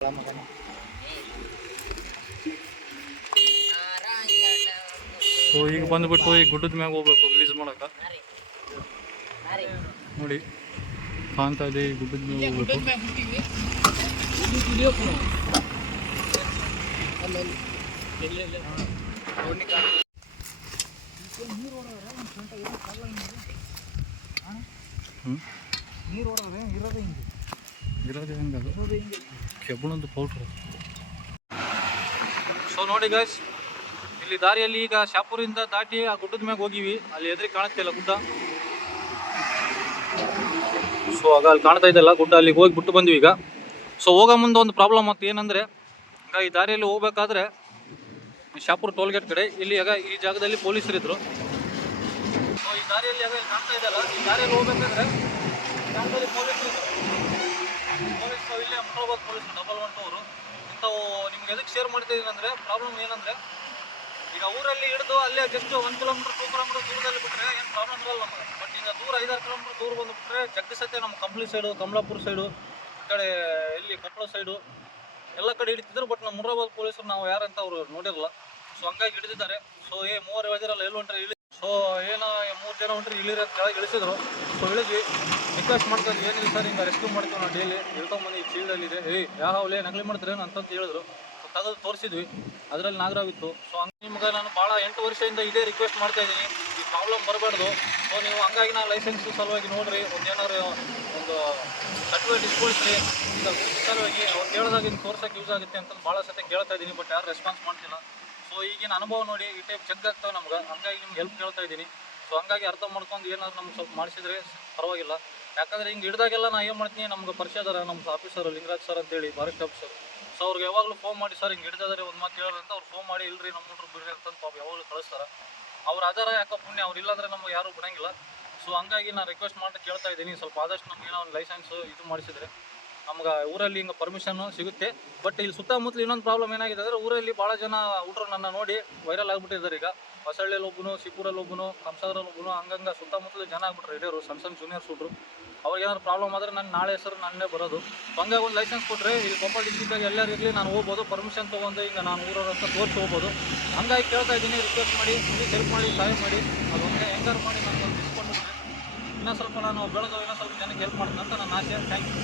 So ಈಗ ಬಂದ್ಬಿಟ್ಟು ಈ ಗುಡ್ಡದ ಮ್ಯಾಗ ಹೋಗ್ಬೇಕು ರಿಲೀಸ್ ಮಾಡಕ. ನೋಡಿ ಕಾಣ್ತಾ ಇದೆ, ಈ ಗುಡ್ಡದ ಮ್ಯಾಗ ಹೋಗ್ಬೇಕು. ಇರೋದೇ ಹೆಂಗದು ಕೆಬ್ಬಣದ ಪೌಡ್ರು. ಸೊ ನೋಡಿ ಗೈಸ್, ಇಲ್ಲಿ ದಾರಿಯಲ್ಲಿ ಈಗ ಶಾಪುರಿಂದ ದಾಟಿ ಆ ಗುಡ್ಡದ ಮ್ಯಾಗ ಹೋಗಿವಿ. ಅಲ್ಲಿ ಎದುರಿಗೆ ಕಾಣಿಸ್ತಿಲ್ಲ ಗುಡ್ಡ. ಸೊ ಆಗ ಅಲ್ಲಿ ಕಾಣ್ತಾ ಇದೆಯಲ್ಲ ಗುಡ್ಡ, ಅಲ್ಲಿಗೆ ಹೋಗಿ ಬಿಟ್ಟು ಬಂದ್ವಿ ಈಗ. ಸೊ ಹೋಗೋ ಮುಂದೆ ಒಂದು ಪ್ರಾಬ್ಲಮ್ ಮತ್ತು ಏನಂದರೆ, ಈಗ ಈ ದಾರಿಯಲ್ಲಿ ಹೋಗ್ಬೇಕಾದ್ರೆ ಶಾಪುರ್ ಟೋಲ್ಗೇಟ್ ಕಡೆ ಇಲ್ಲಿ ಆಗ ಈ ಜಾಗದಲ್ಲಿ ಪೊಲೀಸರಿದ್ರು. ಸೊ ಈ ದಾರಿಯಲ್ಲಿ ಆಗ ಕಾಣ್ತಾ ಇದೆಯಲ್ಲ, ಈ ದಾರಿಯಲ್ಲಿ ಹೋಗ್ಬೇಕಾದ್ರೆ ಜಾಗದಲ್ಲಿ ಪೊಲೀಸರಿದ್ರು. ನಾವು ಇಲ್ಲೇ ಅಹಮದಾಬಾದ್ ಪೊಲೀಸ್ 112 ಅವರು ಇಂಥವು ನಿಮ್ಗೆ ಎದಕ್ಕೆ ಶೇರ್ ಮಾಡ್ತಿದ್ದೀನಿ ಅಂದರೆ, ಪ್ರಾಬ್ಲಮ್ ಏನಂದರೆ, ಈಗ ಊರಲ್ಲಿ ಹಿಡಿದು ಅಲ್ಲೇ ಜಸ್ಟ್ 1 ಕಿಲೋಮೀಟರ್ 2 ಕಿಲೋಮೀಟರ್ ದೂರದಲ್ಲಿ ಬಿಟ್ಟರೆ ಏನು ಪ್ರಾಬ್ಲಮ್ ಇರಲ್ಲ ನಮಗೆ. ಬಟ್ ಈಗ ದೂರ 5-6 ಕಿಲೋಮೀಟರ್ ದೂರ ಬಂದುಬಿಟ್ರೆ ಜಗ್ಗಿಸತ್ತೆ. ನಮ್ಮ ಕಂಪ್ಲಿ ಸೈಡು, ಕಮಲಾಪುರ ಸೈಡು, ಈ ಕಡೆ ಇಲ್ಲಿ ಕೊಪ್ಪಳ ಸೈಡು ಎಲ್ಲ ಕಡೆ ಹಿಡಿತಿದ್ರು. ಬಟ್ ನಮ್ಮ ಮುರಾಬಾದ್ ಪೊಲೀಸರು ನಾವು ಯಾರಂತ ಅವರು ನೋಡಿರಲ್ಲ. ಸೊ ಹಂಗಾಗಿ ಹಿಡಿದಿದ್ದಾರೆ. ಸೊ ಮೂವರು ಹೇಳಿದಿರಲ್ಲ ಎಲ್ಲಿ ಹೊಂಟ್ರೆ ಇಳಿ. ಸೊ ಏನೋ 3 ಜನ ಹೊಂಟ್ರೆ ಇಳಿರಿ ಅಂತ ಕೆಳಗೆ ಇಳಿಸಿದ್ರು. ಸೊ ಇಳಿದ್ವಿ, ರಿಕ್ವೆಸ್ಟ್ ಮಾಡ್ತಾರೆ, ಏನಿಲ್ಲ ಸರ್ ಹಿಂಗೆ ರೆಸ್ಕ್ಯೂ ಮಾಡ್ತೀವಿ ನಾವು ಡೈಲಿ, ಇಳ್ಕೊಂಬಂದು ಈ ಫೀಲ್ಡಲ್ಲಿದೆ, ಯಾವಲೇ ನಕಲಿ ಮಾಡ್ತಾರೆ ಅಂತಂತ ಹೇಳಿದ್ರು. ಸೊ ತೆಗೆದು ತೋರಿಸಿದ್ವಿ, ಅದರಲ್ಲಿ ನಾಗರಾವಿತ್ತು. ಸೊ ಹಂಗೆ ನಿಮ್ಗೆ ನಾನು ಭಾಳ 8 ವರ್ಷದಿಂದ ಇದೇ ರಿಕ್ವೆಸ್ಟ್ ಮಾಡ್ತಾ ಇದ್ದೀನಿ, ಈ ಪ್ರಾಬ್ಲಮ್ ಬರಬಾರ್ದು. ಸೊ ನೀವು ಹಂಗಾಗಿ ನಾನು ಲೈಸೆನ್ಸ್ ಸಲುವಾಗಿ ನೋಡಿರಿ, ಒಂದೇನಾದ್ರು ಒಂದು ಸರ್ಟಿಫಿಕೇಟ್ ಇಸ್ಕೊಳ್ತೀರಿ ಈಗ ಸಲುವಾಗಿ ಅವ್ರು ಕೇಳಿದಾಗ ಹಿಂಗೆ ತೋರ್ಸೋಕೆ ಯೂಸ್ ಆಗುತ್ತೆ ಅಂತ ಭಾಳ ಸತಿ ಕೇಳ್ತಾ ಇದ್ದೀನಿ. ಬಟ್ ಯಾರು ರೆಸ್ಪಾನ್ಸ್ ಮಾಡ್ತಿಲ್ಲ. ಸೊ ಈಗಿನ ಅನುಭವ ನೋಡಿ ಈ ಟೈಪ್ ಚೆಕ್ ಆಗ್ತಾವೆ ನಮ್ಗೆ, ಹಂಗಾಗಿ ನಿಮ್ಗೆ ಹೆಲ್ಪ್ ಕೇಳ್ತಾ ಇದ್ದೀನಿ. ಸೊ ಹಂಗಾಗಿ ಅರ್ಥ ಮಾಡ್ಕೊಂಡು ಏನಾದ್ರು ನಮ್ಗೆ ಸ್ವಲ್ಪ ಮಾಡಿಸಿದ್ರೆ ಪರವಾಗಿಲ್ಲ. ಯಾಕಂದರೆ ಹಿಂಗೆ ಹಿಡಿದಾಗೆಲ್ಲ ನಾನು ಏನು ಮಾಡ್ತೀನಿ, ನಮ್ಗೆ ಪರಿಚಯದಾರ ನಮ್ಮ ಆಫೀಸರು ಲಿಂಗರಾಜ್ ಸರ್ ಅಂತೇಳಿ ಫಾರೆಸ್ಟ್ ಆಫೀಸರ್. ಸೊ ಅವ್ರಿಗೆ ಯಾವಾಗಲೂ ಫೋನ್ ಮಾಡಿ, ಸರ್ ಹಿಂಗೆ ಹಿಡಿದಾರೆ ಒಂದು ಮಾತು ಹೇಳೋದಂತ ಅವ್ರು ಫೋನ್ ಮಾಡಿ, ಇಲ್ಲರಿ ನಮ್ಮ ಹುಡುಗರು ಬಿಡ್ರಿ ಅಂತಂದು ಪಾಪ ಯಾವಾಗಲೂ ಕಳಿಸ್ತಾರೆ. ಅವ್ರು ಆಧಾರ ಯಾಕೋ ಪುಣ್ಯ, ಅವ್ರು ಇಲ್ಲಾಂದರೆ ನಮ್ಗೆ ಯಾರೂ ಬಿಡೋಂಗಿಲ್ಲ. ಸೊ ಹಂಗಾಗಿ ನಾನು ರಿಕ್ವೆಸ್ಟ್ ಮಾಡಿ ಕೇಳ್ತಾ ಇದ್ದೀನಿ, ಸ್ವಲ್ಪ ಆದಷ್ಟು ನಮ್ಗೆ ಏನೋ ಒಂದು ಲೈಸೆನ್ಸು ಇದು ಮಾಡಿಸಿದ್ರೆ ನಮ್ಗೆ ಊರಲ್ಲಿ ಹಿಂಗೆ ಪರ್ಮಿಷನ್ನು ಸಿಗುತ್ತೆ. ಬಟ್ ಇಲ್ಲಿ ಸುತ್ತಮುತ್ತಲು ಇನ್ನೊಂದು ಪ್ರಾಬ್ಲಮ್ ಏನಾಗಿದೆ ಅಂದರೆ, ಊರಲ್ಲಿ ಭಾಳ ಜನ ಹುಡುಗರು ನನ್ನ ನೋಡಿ ವೈರಲ್ ಆಗಿಬಿಟ್ಟಿದ್ದಾರೆ. ಈಗ ಹೊಸಳ್ಳಿಯಲ್ಲಿ ಒಬ್ಬನು, ಸಿಪೂರಲ್ಲಿ ಒಬ್ಬನು, ಕಂಸಾದ್ರಲ್ಲಿ ಒಬ್ಬನು, ಹಂಗಂಗೆ ಸುತ್ತಮುತ್ತಲು ಜನ ಆಗ್ಬಿಟ್ರು ಹಿಡಿಯೋರು, ಸಣ್ಣ ಸಣ್ಣ ಜೂನಿಯರ್ಸ್ ಹುಡುಗರು. ಅವ್ರಿಗೆ ಏನಾದ್ರು ಪ್ರಾಬ್ಲಮ್ ಆದರೆ ನನ್ನ ನಾಳೆ ಹೆಸರು ನನ್ನೇ ಬರೋದು. ಹಂಗಾಗಿ ಒಂದು ಲೈಸೆನ್ಸ್ ಕೊಟ್ಟರೆ ಇಲ್ಲಿ ಕೊಪ್ಪಳ ಡಿಸ್ಟಿಕ್ಕಾಗಿ ಎಲ್ಲರೂ ಇರಲಿ, ನಾನು ಹೋಗ್ಬೋದು, ಪರ್ಮಿಷನ್ ತೊಗೊಂಡು ಹಿಂಗೆ ನಾನು ಊರವ್ರ ಅಂತ ತೋರಿಸಿ ಹೋಗ್ಬೋದು. ಹಂಗಾಗಿ ಕೇಳ್ತಾ ಇದ್ದೀನಿ, ರಿಕ್ವೆಸ್ಟ್ ಮಾಡಿ, ಪ್ಲೀಸ್ ಹೆಲ್ಪ್ ಮಾಡಿ, ಸಹಾಯ ಮಾಡಿ. ಅದೊಂದೇ ಹೆಂಗಾರು ಮಾಡಿ ನನಗೆ ಒಂದು ಇಸ್ಕೊಂಡು ಇನ್ನೂ ಸ್ವಲ್ಪ ನಾನು ಬೆಳೆದು ಇನ್ನೂ ಸ್ವಲ್ಪ ಜನಕ್ಕೆ ಹೆಲ್ಪ್ ಮಾಡ್ತೀನಿ ಅಂತ ನನ್ನ ಆಸೆ. Thank you.